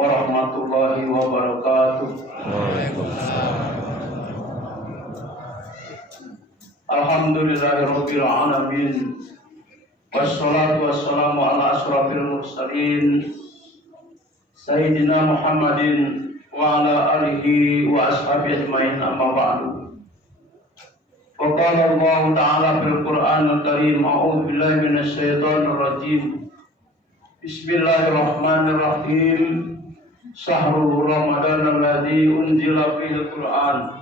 warahmatullahi wabarakatuh. Alhamdulillahirabbil alamin. Wassalatu wassalamu ala asyrafil mursalin Sayyidina Muhammadin wa ala alihi wa ashabihi ajmain, amma ba'du. Wa qala Allah ta'ala fil Qur'anil Karim, a'udzu billahi minasy syaithanir rajim. Bismillahirrahmanirrahim. Syahrul Ramadan alladzi unzila fihil Qur'an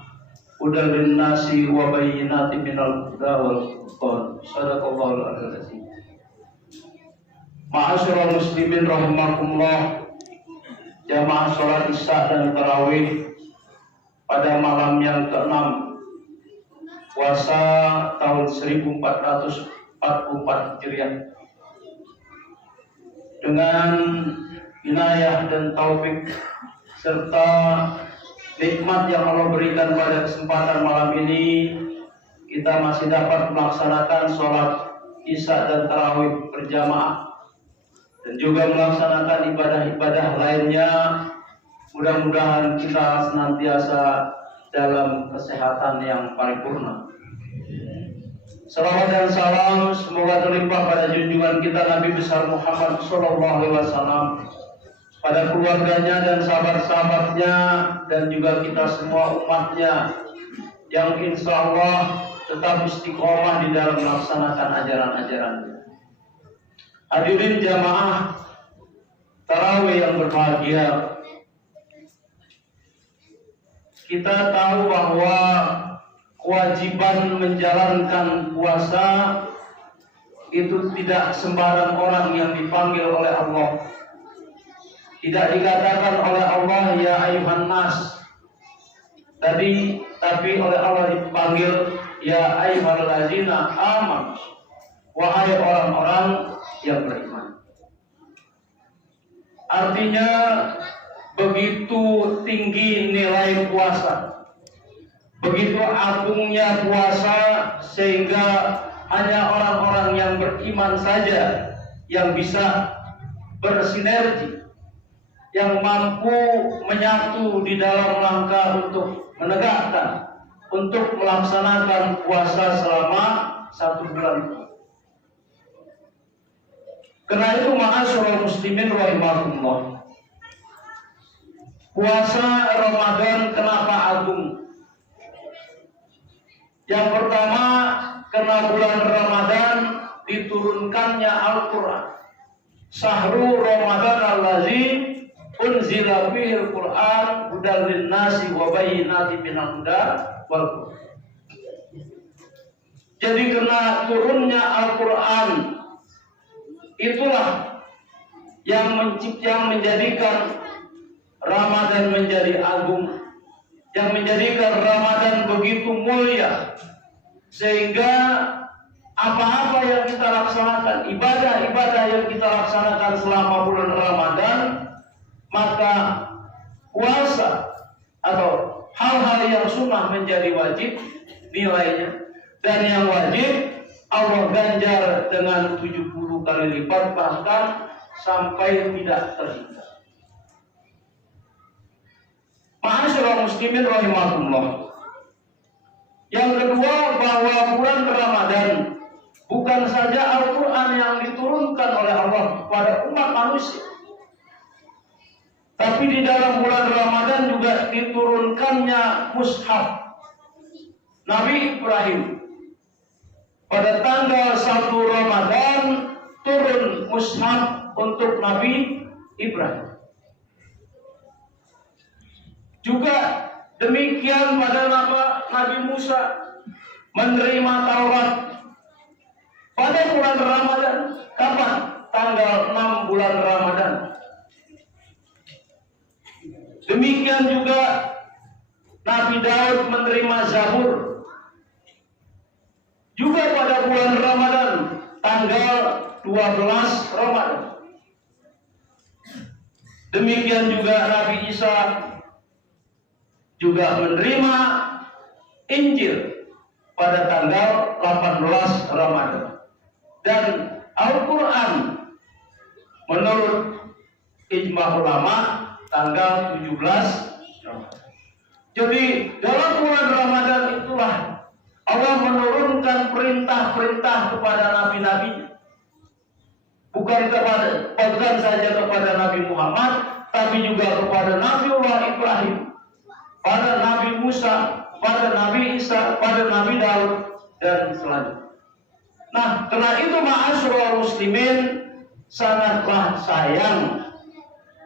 hudan lin-nasi wa bayyinatin minal huda wal furqan. Shadaqallahul azim. Ma'asyiral muslimin rahimakumullah. Jamaah sholat Isya dan Tarawih pada malam yang ke-6 puasa tahun 1444 Hijriah, dengan inayah dan taufik serta nikmat yang Allah berikan pada kesempatan malam ini, kita masih dapat melaksanakan sholat Isya dan Tarawih berjamaah dan juga melaksanakan ibadah-ibadah lainnya. Mudah-mudahan kita senantiasa dalam kesehatan yang paripurna. Salawat dan salam semoga terlimpah pada junjungan kita Nabi besar Muhammad SAW, pada keluarganya dan sahabat-sahabatnya, dan juga kita semua umatnya yang insya Allah tetap istiqomah di dalam melaksanakan ajaran-ajarannya. Hadirin jamaah tarawih yang berbahagia, kita tahu bahwa kewajiban menjalankan puasa itu tidak sembarang orang yang dipanggil oleh Allah. Tidak dikatakan oleh Allah ya ayyuhan nas, tapi oleh Allah dipanggil ya ayyuhalladzina amanu, wahai orang-orang yang beriman. Artinya begitu tinggi nilai puasa, begitu agungnya puasa, sehingga hanya orang-orang yang beriman saja yang bisa bersinergi, yang mampu menyatu di dalam rangka untuk menegakkan, untuk melaksanakan puasa selama 1 bulan. Karena itu ma'asyiral muslimin rahimakumullah, puasa Ramadan kenapa agung? Yang pertama, karena bulan Ramadan diturunkannya Al-Quran. Syahrul Ramadan allazi unzila fihil Quran hudan lin-nasi wa bayyinatin minal huda wal furqan. Jadi karena turunnya Al-Quran, itulah yang menjadikan Ramadan menjadi agung, yang menjadikan Ramadan begitu mulia, sehingga apa-apa yang kita laksanakan, ibadah-ibadah yang kita laksanakan selama bulan Ramadan, maka puasa atau hal-hal yang sunnah menjadi wajib nilainya, dan yang wajib Allah ganjar dengan 70 kali lipat, bahkan sampai tidak terhingga. Ma'asyiral muslimin rahimakumullah. Yang kedua, bahwa bulan Ramadan bukan saja Al-Quran yang diturunkan oleh Allah kepada umat manusia, tapi di dalam bulan Ramadan juga diturunkannya mushaf Nabi Ibrahim. Pada tanggal 1 Ramadan turun mushaf untuk Nabi Ibrahim. Juga demikian pada Nabi Musa menerima Taurat pada bulan Ramadan. Kapan? Tanggal 6 bulan Ramadan. Demikian juga Nabi Daud menerima Zabur juga pada bulan Ramadan, tanggal 12 Ramadan. Demikian juga Nabi Isa juga menerima Injil pada tanggal 18 Ramadan. Dan Al-Quran menurut ijma ulama tanggal 17 Ramadan. Jadi dalam bulan Ramadan itulah Allah menurunkan perintah-perintah kepada nabi-nabi. Bukan saja kepada Nabi Muhammad, tapi juga kepada Nabiullah Ibrahim, pada Nabi Musa, pada Nabi Isa, pada Nabi Daud, dan selanjutnya. Nah, karena itu ma'asyiral muslimin, sangatlah sayang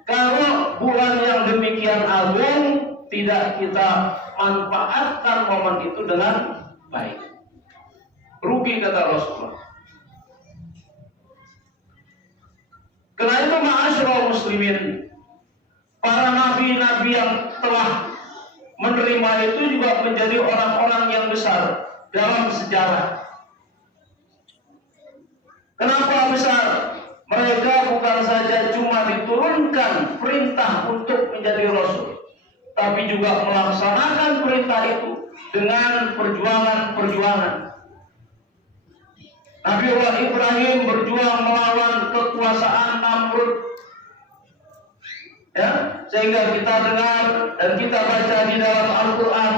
kalau bulan yang demikian agung tidak kita manfaatkan momen itu dengan baik. Rugi kata Rasulullah. Karena itu ma'asyiral muslimin, para nabi-nabi yang telah menerima itu juga menjadi orang-orang yang besar dalam sejarah. Kenapa besar? Mereka bukan saja cuma diturunkan perintah untuk menjadi rasul, tapi juga melaksanakan perintah itu dengan perjuangan-perjuangan. Nabiullah Ibrahim berjuang melawan kekuasaan Namrud, ya, sehingga kita dengar dan kita baca di dalam Al-Quran,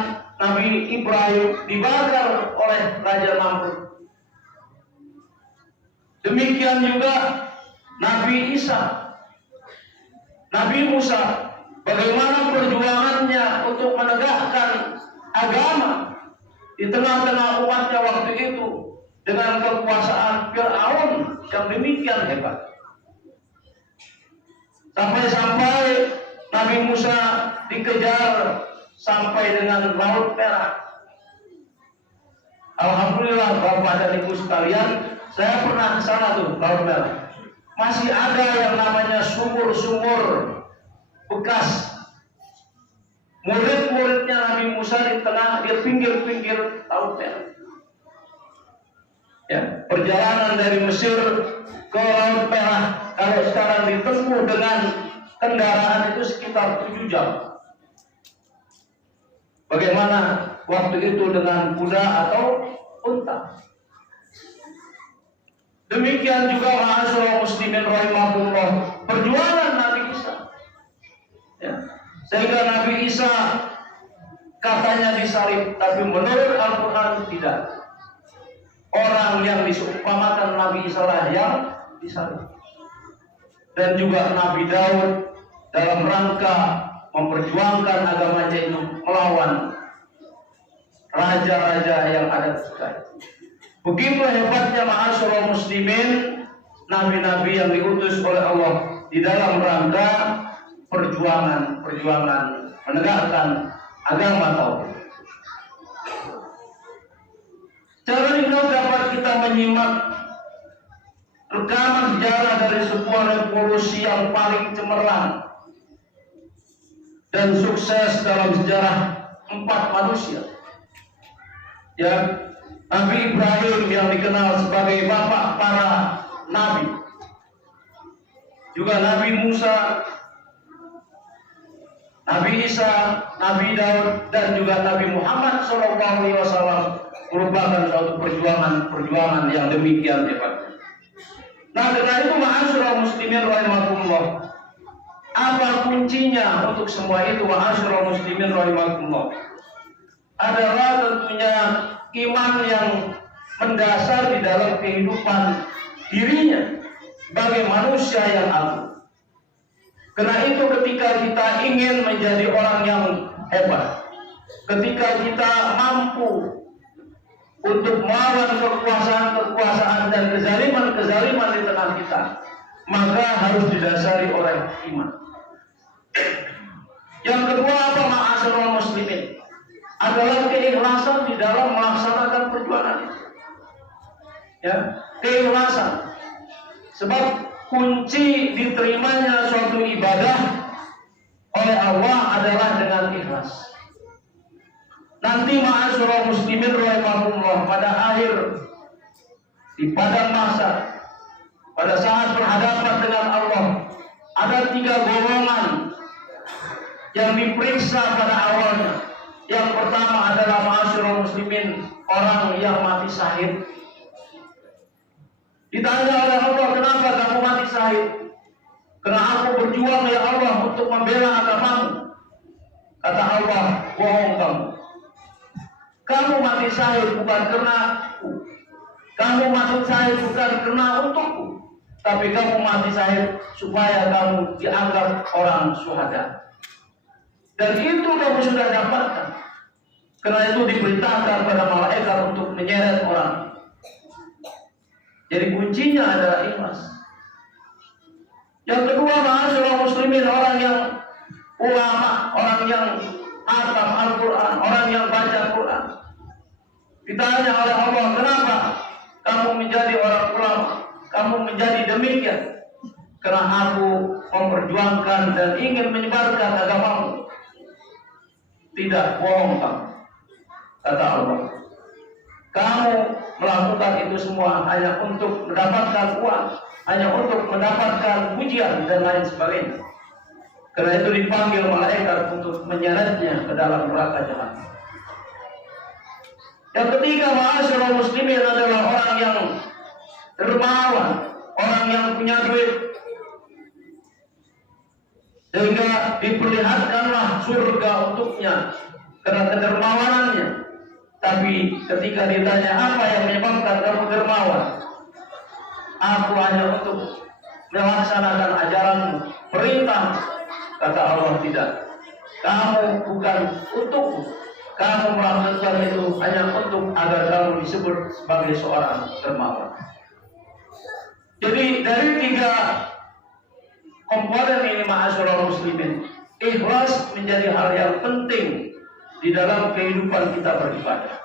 Nabi Ibrahim dibakar oleh Raja Namrud. Demikian juga Nabi Isa, Nabi Musa, bagaimana perjuangannya untuk menegakkan agama di tengah-tengah umatnya waktu itu dengan kekuasaan Fir'aun yang demikian hebat. Sampai-sampai Nabi Musa dikejar sampai dengan Laut Merah. Alhamdulillah Bapak dan Ibu sekalian, saya pernah ke sana tuh, Laut Merah. Masih ada yang namanya sumur-sumur bekas. Murid-muridnya Nabi Musa di pinggir-pinggir Laut Merah. Ya, perjalanan dari Mesir ke Laut Merah kalau sekarang ditempuh dengan kendaraan itu sekitar 7 jam. Bagaimana waktu itu dengan kuda atau unta? Demikian juga ma'asyiral muslimin rahimahullah, perjuangan Nabi Isa. Ya. Sehingga Nabi Isa katanya disalib, tapi menurut Al-Quran tidak. Orang yang diseumpamakan Nabi Isa lah yang disalib. Dan juga Nabi Daud dalam rangka memperjuangkan agamanya itu melawan raja-raja yang ada ketika itu. Begitu hebatnya ma'asyiral muslimin, nabi-nabi yang diutus oleh Allah di dalam rangka perjuangan menegakkan agama tauhid. Cara ini dapat kita menyimak rekaman sejarah dari sebuah revolusi yang paling cemerlang dan sukses dalam sejarah 4 manusia. Ya, Nabi Ibrahim yang dikenal sebagai bapak para nabi, juga Nabi Musa, Nabi Isa, Nabi Daud, dan juga Nabi Muhammad SAW merupakan suatu perjuangan yang demikian hebat. Nah, dengan itu ma'asyiral muslimin rahimahumullah, apa kuncinya untuk semua itu ma'asyiral muslimin rahimahumullah? Adalah tentunya iman yang mendasar di dalam kehidupan dirinya sebagai manusia yang agung. Karena itu ketika kita ingin menjadi orang yang hebat, ketika kita mampu untuk melawan kekuasaan dan kezaliman di tengah kita, maka harus didasari oleh iman. Yang kedua apa ma'asyiral muslimin? Adalah keikhlasan di dalam melaksanakan perjuangan itu. Ya, keikhlasan. Sebab kunci diterimanya suatu ibadah oleh Allah adalah dengan ikhlas. Nanti ma'asyiral muslimin rahimahumullah, pada akhir di padang mahsyar, pada saat berhadapan dengan Allah, ada 3 golongan yang diperiksa pada awalnya. Yang pertama adalah ma'asyiral muslimin, orang yang mati syahid. Ditanya oleh Allah, kenapa kamu mati syahid? Karena aku berjuang ya Allah untuk membela agamamu. Kata Allah, bohong kamu. Kamu mati syahid bukan karena aku. Kamu mati syahid bukan karena untukku. Tapi kamu mati syahid supaya kamu dianggap orang syuhada. Dan itu kamu sudah dapatkan. Karena itu diperintahkan pada malaikat untuk menyeret orang. Jadi kuncinya adalah ikhlas. Yang kedua, ma'asyiral muslimin, orang yang ulama, orang yang hafal Al-Quran, orang yang baca Quran. Ditanya oleh Allah, kenapa kamu menjadi orang ulama? Kamu menjadi demikian? Karena aku memperjuangkan dan ingin menyebarkan agamamu. Tidak, bohong kamu. Kata Allah, kamu melakukan itu semua hanya untuk mendapatkan uang, hanya untuk mendapatkan pujian dan lain sebagainya. Karena itu dipanggil malaikat untuk menyeretnya ke dalam neraka jahanam. Yang ketiga, ma'asyiral muslimin, adalah orang yang dermawan, orang yang punya duit, sehingga diperlihatkanlah surga untuknya karena kedermawanannya. Tapi ketika ditanya apa yang menyebabkan kamu dermawan, aku hanya untuk melaksanakan ajaranmu, perintah. Kata Allah, tidak. Kamu bukan untukku. Kamu melakukan itu hanya untuk agar kamu disebut sebagai seorang dermawan. Jadi dari tiga komponen ini, ma'asyiral muslimin, ikhlas menjadi hal yang penting di dalam kehidupan kita beribadah.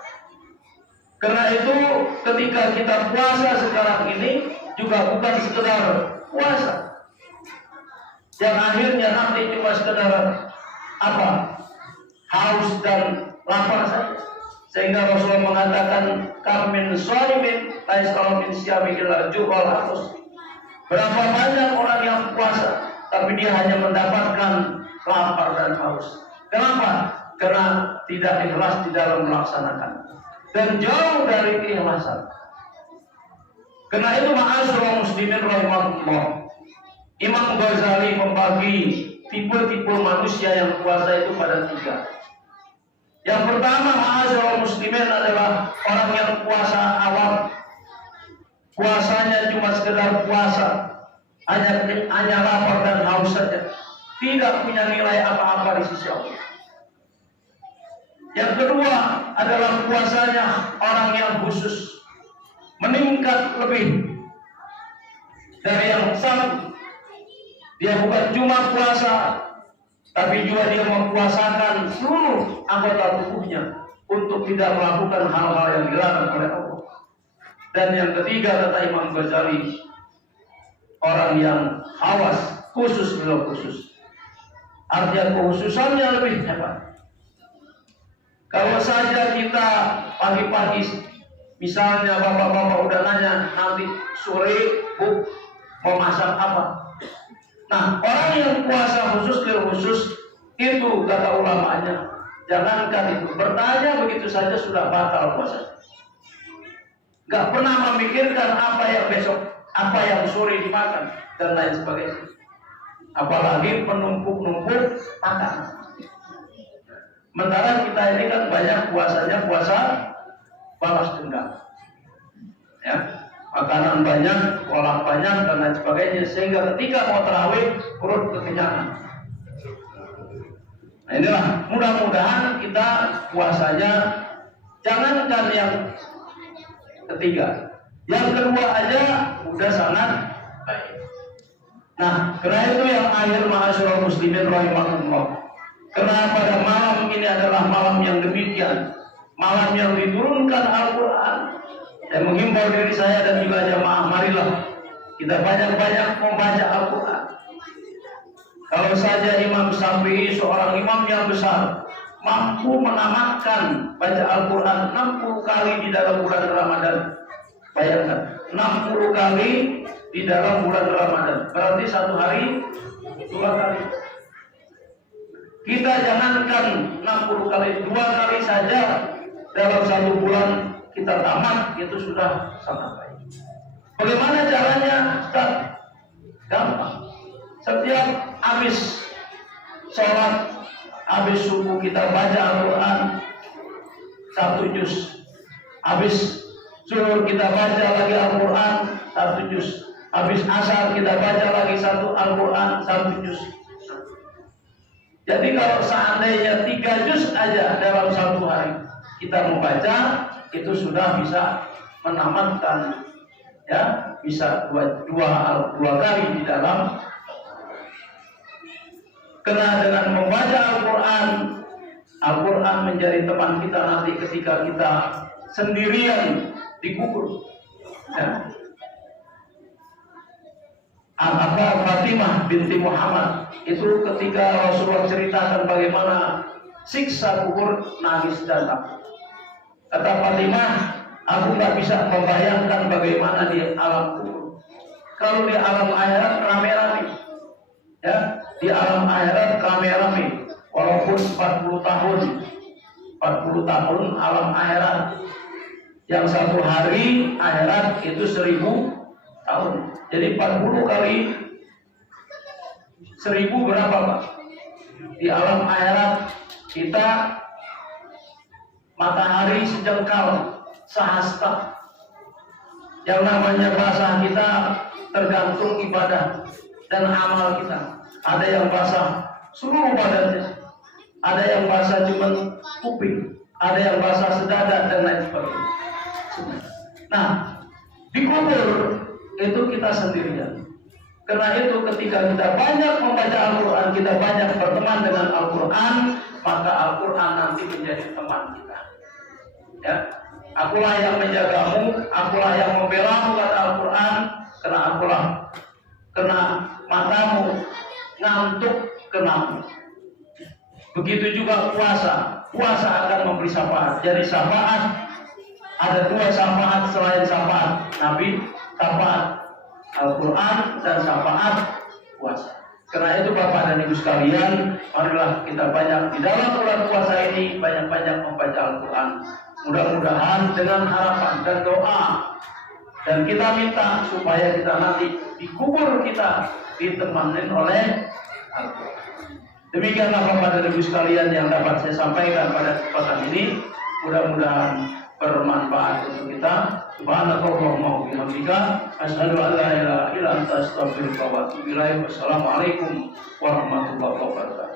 Karena itu ketika kita puasa sekarang ini juga bukan sekedar puasa yang akhirnya nanti cuma sekedar haus dan lapar saja. Sehingga Rasulullah mengatakan, kam min shaimin la yasqalu min siyami illa ju'al haus. Berapa banyak orang yang puasa tapi dia hanya mendapatkan lapar dan haus. Kenapa? Karena tidak ikhlas di dalam melaksanakan dan jauh dari keikhlasan. Karena itu, ma'asyiral muslimin rahimahullah, Imam Ghazali membagi tipe-tipe manusia yang puasa itu pada tiga. Yang pertama, ma'asyiral muslimin, adalah orang yang puasa awam. Puasanya cuma sekedar puasa, hanya lapar dan haus saja, tidak punya nilai apa-apa di sisi Allah. Yang kedua adalah puasanya orang yang khusus, meningkat lebih dari yang satu. Dia bukan cuma puasa, tapi juga dia mempuasakan seluruh anggota tubuhnya untuk tidak melakukan hal-hal yang dilarang oleh Allah. Dan yang ketiga, kata Imam Ghazali, orang yang khawas, khusus beliau khusus. Artinya kekhususannya lebih hebat. Kalau saja kita pagi-pagi, misalnya bapak-bapak udah nanya nanti sore mau masak apa. Nah, orang yang puasa khusus itu, kata ulamanya, jangankan itu, bertanya begitu saja sudah batal puasa. Gak pernah memikirkan apa yang besok, apa yang sore dimakan dan lain sebagainya. Apalagi penumpuk-numpuk makan. Sementara kita ini kan banyak puasanya puasa balas dendam, ya, makanan banyak, kolak banyak dan lain sebagainya, sehingga ketika mau tarawih perut kekenyangan. Nah, inilah, mudah-mudahan kita puasanya jangankan yang ketiga, yang kedua aja udah sangat baik. Nah, karena itu yang akhir, ma'asyiral muslimin rahimahullah, karena pada malam ini adalah malam yang demikian, malam yang diturunkan Al-Quran. Saya menghimbau diri saya dan juga jamaah, marilah kita banyak-banyak membaca Al-Quran. Kalau saja Imam Syafi'i, seorang imam yang besar, mampu menamatkan baca Al-Quran 60 kali di dalam bulan Ramadan. Bayangkan, 60 kali di dalam bulan Ramadan, berarti satu hari 2 kali. Kita jangankan 60 kali, 2 kali saja dalam satu bulan kita tamat, itu sudah sangat baik. Bagaimana caranya? Ustaz? Gampang. Setiap habis sholat, habis subuh kita baca Al-Quran 1 juz. Habis zuhur kita baca lagi Al-Quran 1 juz. Habis asar kita baca lagi Al-Quran 1 juz. Jadi kalau seandainya 3 juz aja dalam 1 hari kita membaca, itu sudah bisa menamatkan, ya, bisa dua kali di dalam. Karena dengan membaca Al-Quran menjadi teman kita nanti ketika kita sendirian dikubur. Ya. Fatimah binti Muhammad itu ketika Rasulullah ceritakan bagaimana siksa kubur, nangis dan takut. Kata Fatimah, aku nggak bisa membayangkan bagaimana di alam kubur. Kalau di alam akhirat rame-rame, ya, di alam akhirat rame-rame, walaupun 40 tahun alam akhirat, yang 1 hari akhirat itu 1000 tahun. Jadi 40 kali 1000 berapa, Pak? Di alam akhirat kita matahari sejengkal, sehasta. Yang namanya basah kita tergantung ibadah dan amal kita. Ada yang basah seluruh badannya, ada yang basah cuma kuping, ada yang basah sedada dan lain sebagainya. Nah, di kubur itu kita sendirian. Karena itu ketika kita banyak membaca Al-Quran, kita banyak berteman dengan Al-Quran, maka Al-Quran nanti menjadi teman kita. Ya, akulah yang menjagamu, akulah yang membelamu, kata Al-Quran. Karena matamu ngantuk kenamu. Begitu juga puasa akan memberi syafaat. Jadi syafaat ada 2 syafaat selain syafaat Nabi, syafaat Al-Quran dan syafaat puasa. Karena itu Bapak dan Ibu sekalian, marilah kita banyak di dalam bulan puasa ini banyak-banyak membaca Al-Quran. Mudah-mudahan dengan harapan dan doa, dan kita minta supaya kita nanti di kubur kita ditemani oleh Al-Quran. Demikianlah Bapak dan Ibu sekalian yang dapat saya sampaikan pada kesempatan ini. Mudah-mudahan bermanfaat untuk kita. Subhanallahumma wa bihamdika, asyhadu an la ilaha illa anta, astaghfiruka wa atubu ilaik. Wassalamualaikum warahmatullahi wabarakatuh.